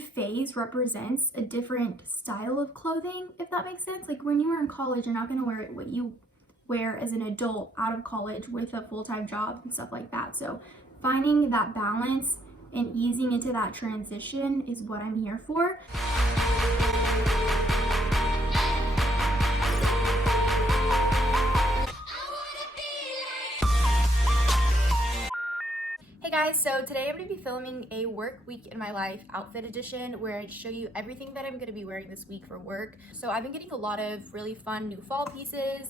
phase represents a different style of clothing, if that makes sense. Like when you were in college, you're not going to wear what you wear as an adult out of college with a full-time job and stuff like that. So finding that balance and easing into that transition is what I'm here for. Hey guys, so today I'm going to be filming a work week in my life outfit edition where I show you everything that I'm going to be wearing this week for work. So I've been getting a lot of really fun new fall pieces,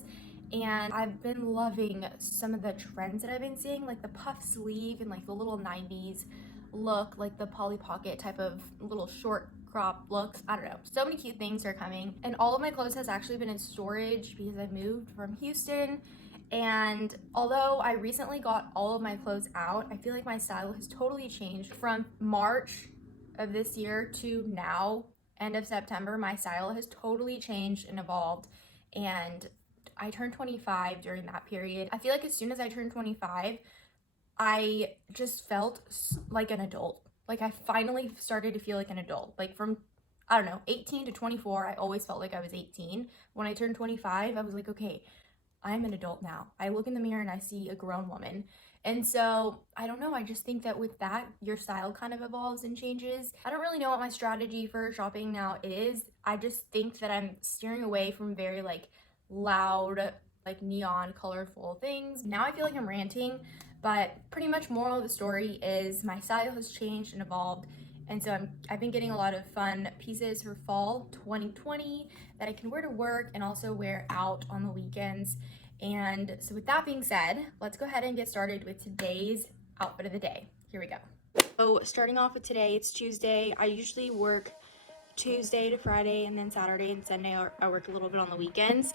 and I've been loving some of the trends that I've been seeing, like the puff sleeve and like the little 90s look, like the Polly Pocket type of little short crop looks. I don't know, so many cute things are coming, and all of my clothes has actually been in storage because I moved from Houston. And although I recently got all of my clothes out, I feel like my style has totally changed from March of this year to now, end of September. My style has totally changed and evolved, and I turned 25 during that period. I feel like as soon as I turned 25, I just felt like an adult. Like I finally started to feel like an adult. Like from, I don't know, 18 to 24, I always felt like I was 18. When I turned 25, I was like, okay, I'm an adult now. I look in the mirror and I see a grown woman. And so, I don't know, I just think that with that, your style kind of evolves and changes. I don't really know what my strategy for shopping now is. I just think that I'm steering away from very like loud, like neon, colorful things. Now I feel like I'm ranting, but pretty much moral of the story is my style has changed and evolved. And so I've been getting a lot of fun pieces for fall 2020 that I can wear to work and also wear out on the weekends. And so with that being said, let's go ahead and get started with today's outfit of the day. Here we go. So starting off with today, it's Tuesday. I usually work Tuesday to Friday, and then Saturday and Sunday I work a little bit on the weekends.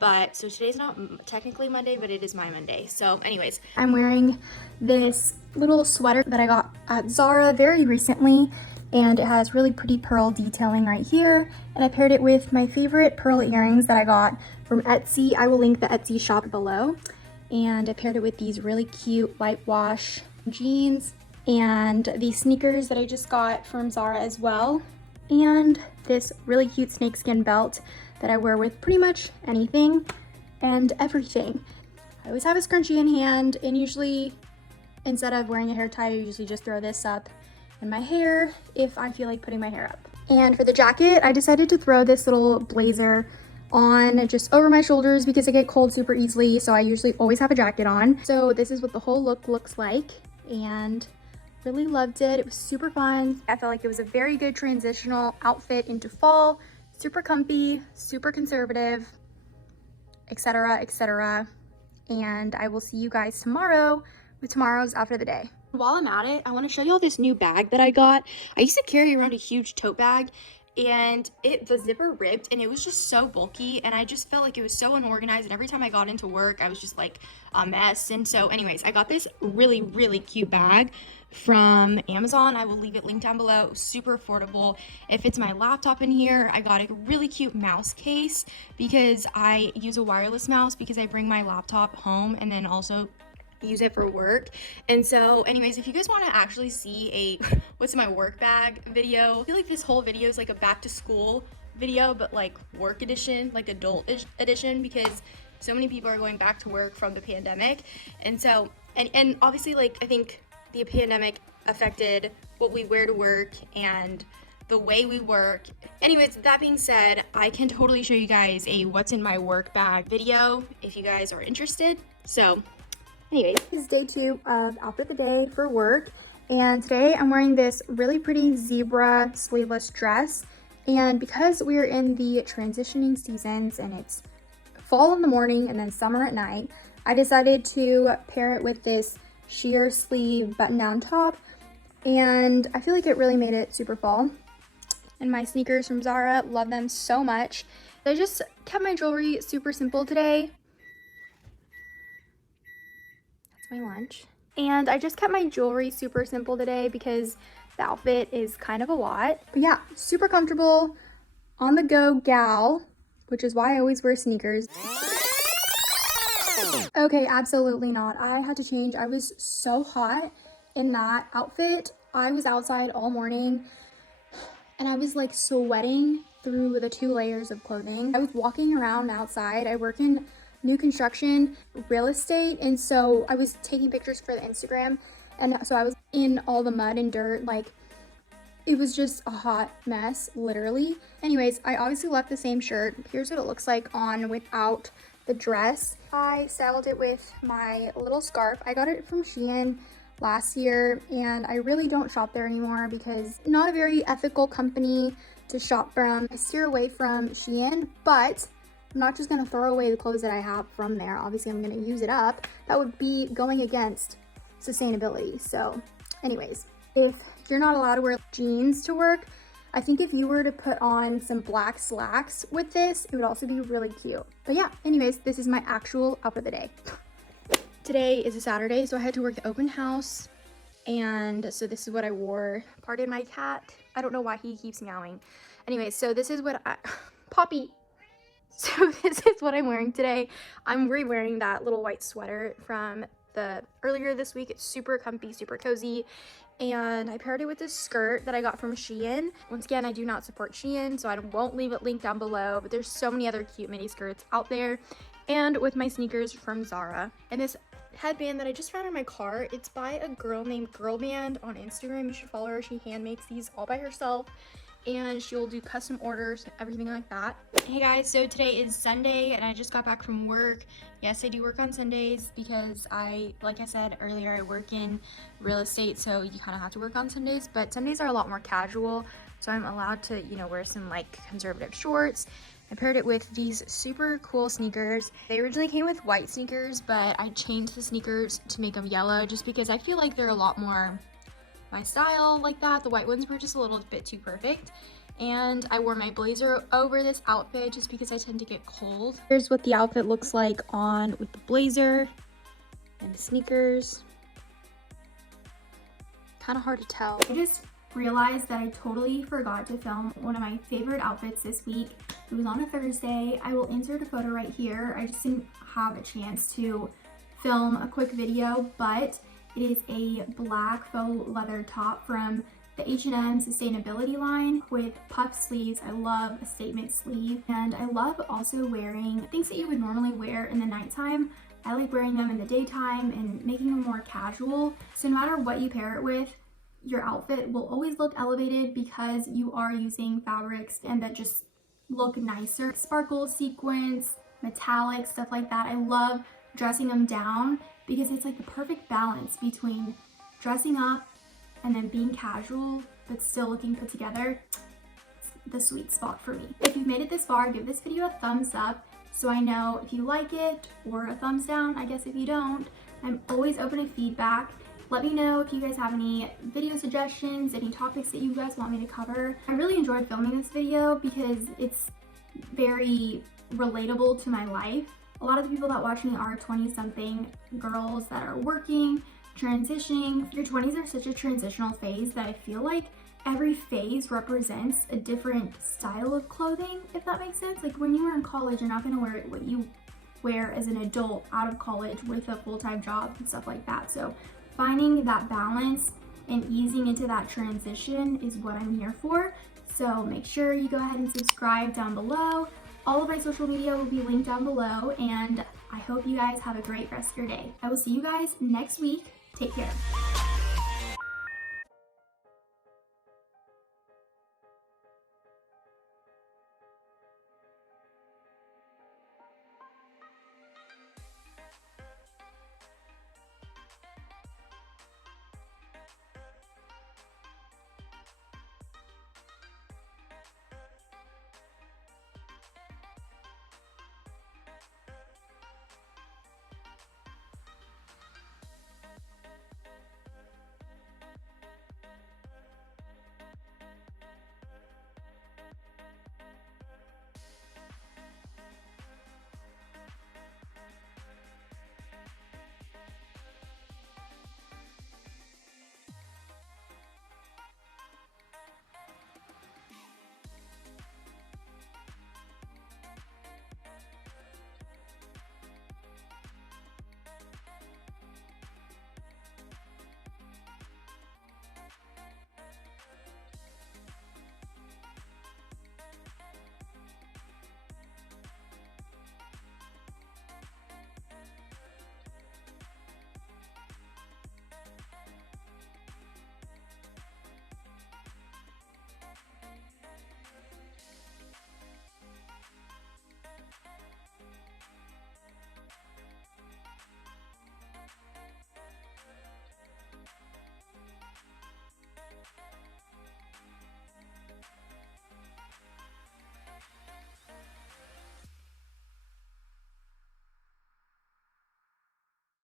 But so today's not technically Monday, but it is my Monday. So anyways, I'm wearing this little sweater that I got at Zara very recently, and it has really pretty pearl detailing right here. And I paired it with my favorite pearl earrings that I got from Etsy. I will link the Etsy shop below. And I paired it with these really cute whitewash jeans and these sneakers that I just got from Zara as well. And this really cute snakeskin belt that I wear with pretty much anything and everything. I always have a scrunchie in hand, and usually instead of wearing a hair tie, I usually just throw this up in my hair if I feel like putting my hair up. And for the jacket, I decided to throw this little blazer on just over my shoulders because I get cold super easily, so I usually always have a jacket on. So this is what the whole look looks like, and really loved it. It was super fun. I felt like it was a very good transitional outfit into fall. Super comfy, super conservative, etc., etc. And I will see you guys tomorrow with tomorrow's outfit of the day. While I'm at it, I want to show you all this new bag that I got. I used to carry around a huge tote bag, and the zipper ripped, and it was just so bulky, and I just felt like it was so unorganized, and every time I got into work, I was just like a mess. And so anyways, I got this really, really cute bag from Amazon. I will leave it linked down below. It was super affordable. It fits my laptop in here. I got a really cute mouse case because I use a wireless mouse because I bring my laptop home and then also use it for work. And so anyways, if you guys want to actually see a what's in my work bag video, I feel like this whole video is like a back to school video, but like work edition, like adult edition, because so many people are going back to work from the pandemic. And so and obviously, like, I think the pandemic affected what we wear to work and the way we work. Anyways, that being said, I can totally show you guys a what's in my work bag video if you guys are interested. So anyways, this is day 2 of outfit of the day for work, and today I'm wearing this really pretty zebra sleeveless dress. And because we're in the transitioning seasons and it's fall in the morning and then summer at night, I decided to pair it with this sheer sleeve button down top, and I feel like it really made it super fall. And my sneakers from Zara, love them so much. I just kept my jewelry super simple today. That's my lunch. And I just kept my jewelry super simple today because the outfit is kind of a lot. But yeah, super comfortable, on the go gal, which is why I always wear sneakers. Okay, absolutely not. I had to change. I was so hot in that outfit. I was outside all morning and I was like sweating through the 2 layers of clothing. I was walking around outside. I work in new construction, real estate, and so I was taking pictures for the Instagram, and so I was in all the mud and dirt. Like, it was just a hot mess, literally. Anyways, I obviously left the same shirt. Here's what it looks like on without the dress. I styled it with my little scarf. I got it from Shein last year, and I really don't shop there anymore because not a very ethical company to shop from. I steer away from Shein, but I'm not just gonna throw away the clothes that I have from there. Obviously, I'm gonna use it up. That would be going against sustainability. So anyways, if you're not allowed to wear jeans to work, I think if you were to put on some black slacks with this, it would also be really cute. But yeah, anyways, this is my actual outfit of the day. Today is a Saturday, so I had to work the open house, and so this is what I wore. Pardon my cat. I don't know why he keeps meowing. Anyways, so this is what Poppy. So this is what I'm wearing today. I'm re-wearing that little white sweater from the earlier this week. It's super comfy, super cozy, and I paired it with this skirt that I got from Shein. Once again, I do not support Shein, so I won't leave it linked down below, but there's so many other cute mini skirts out there, and with my sneakers from Zara. And this headband that I just found in my car, it's by a girl named Girlband on Instagram. You should follow her. She hand makes these all by herself, and she'll do custom orders, everything like that. Hey guys, so today is Sunday and I just got back from work. Yes, I do work on Sundays because like I said earlier, I work in real estate, so you kind of have to work on Sundays, but Sundays are a lot more casual, so I'm allowed to, you know, wear some like conservative shorts. I paired it with these super cool sneakers. They originally came with white sneakers, but I changed the sneakers to make them yellow just because I feel like they're a lot more my style like that. The white ones were just a little bit too perfect. And I wore my blazer over this outfit just because I tend to get cold. Here's what the outfit looks like on with the blazer and the sneakers. Kind of hard to tell. I just realized that I totally forgot to film one of my favorite outfits this week. It was on a Thursday. I will insert a photo right here. I just didn't have a chance to film a quick video, but it is a black faux leather top from the H&M sustainability line with puff sleeves. I love a statement sleeve, and I love also wearing things that you would normally wear in the nighttime. I like wearing them in the daytime and making them more casual. So no matter what you pair it with, your outfit will always look elevated because you are using fabrics and that just look nicer. Sparkles, sequins, metallic, stuff like that. I love dressing them down because it's like the perfect balance between dressing up and then being casual but still looking put together. It's the sweet spot for me. If you've made it this far, give this video a thumbs up so I know if you like it, or a thumbs down, I guess, if you don't. I'm always open to feedback. Let me know if you guys have any video suggestions, any topics that you guys want me to cover. I really enjoyed filming this video because it's very relatable to my life. A lot of the people that watch me are 20-something girls that are working, transitioning. Your 20s are such a transitional phase that I feel like every phase represents a different style of clothing, if that makes sense. Like when you were in college, you're not gonna wear what you wear as an adult out of college with a full-time job and stuff like that. So finding that balance and easing into that transition is what I'm here for. So make sure you go ahead and subscribe down below. All of my social media will be linked down below, and I hope you guys have a great rest of your day. I will see you guys next week. Take care.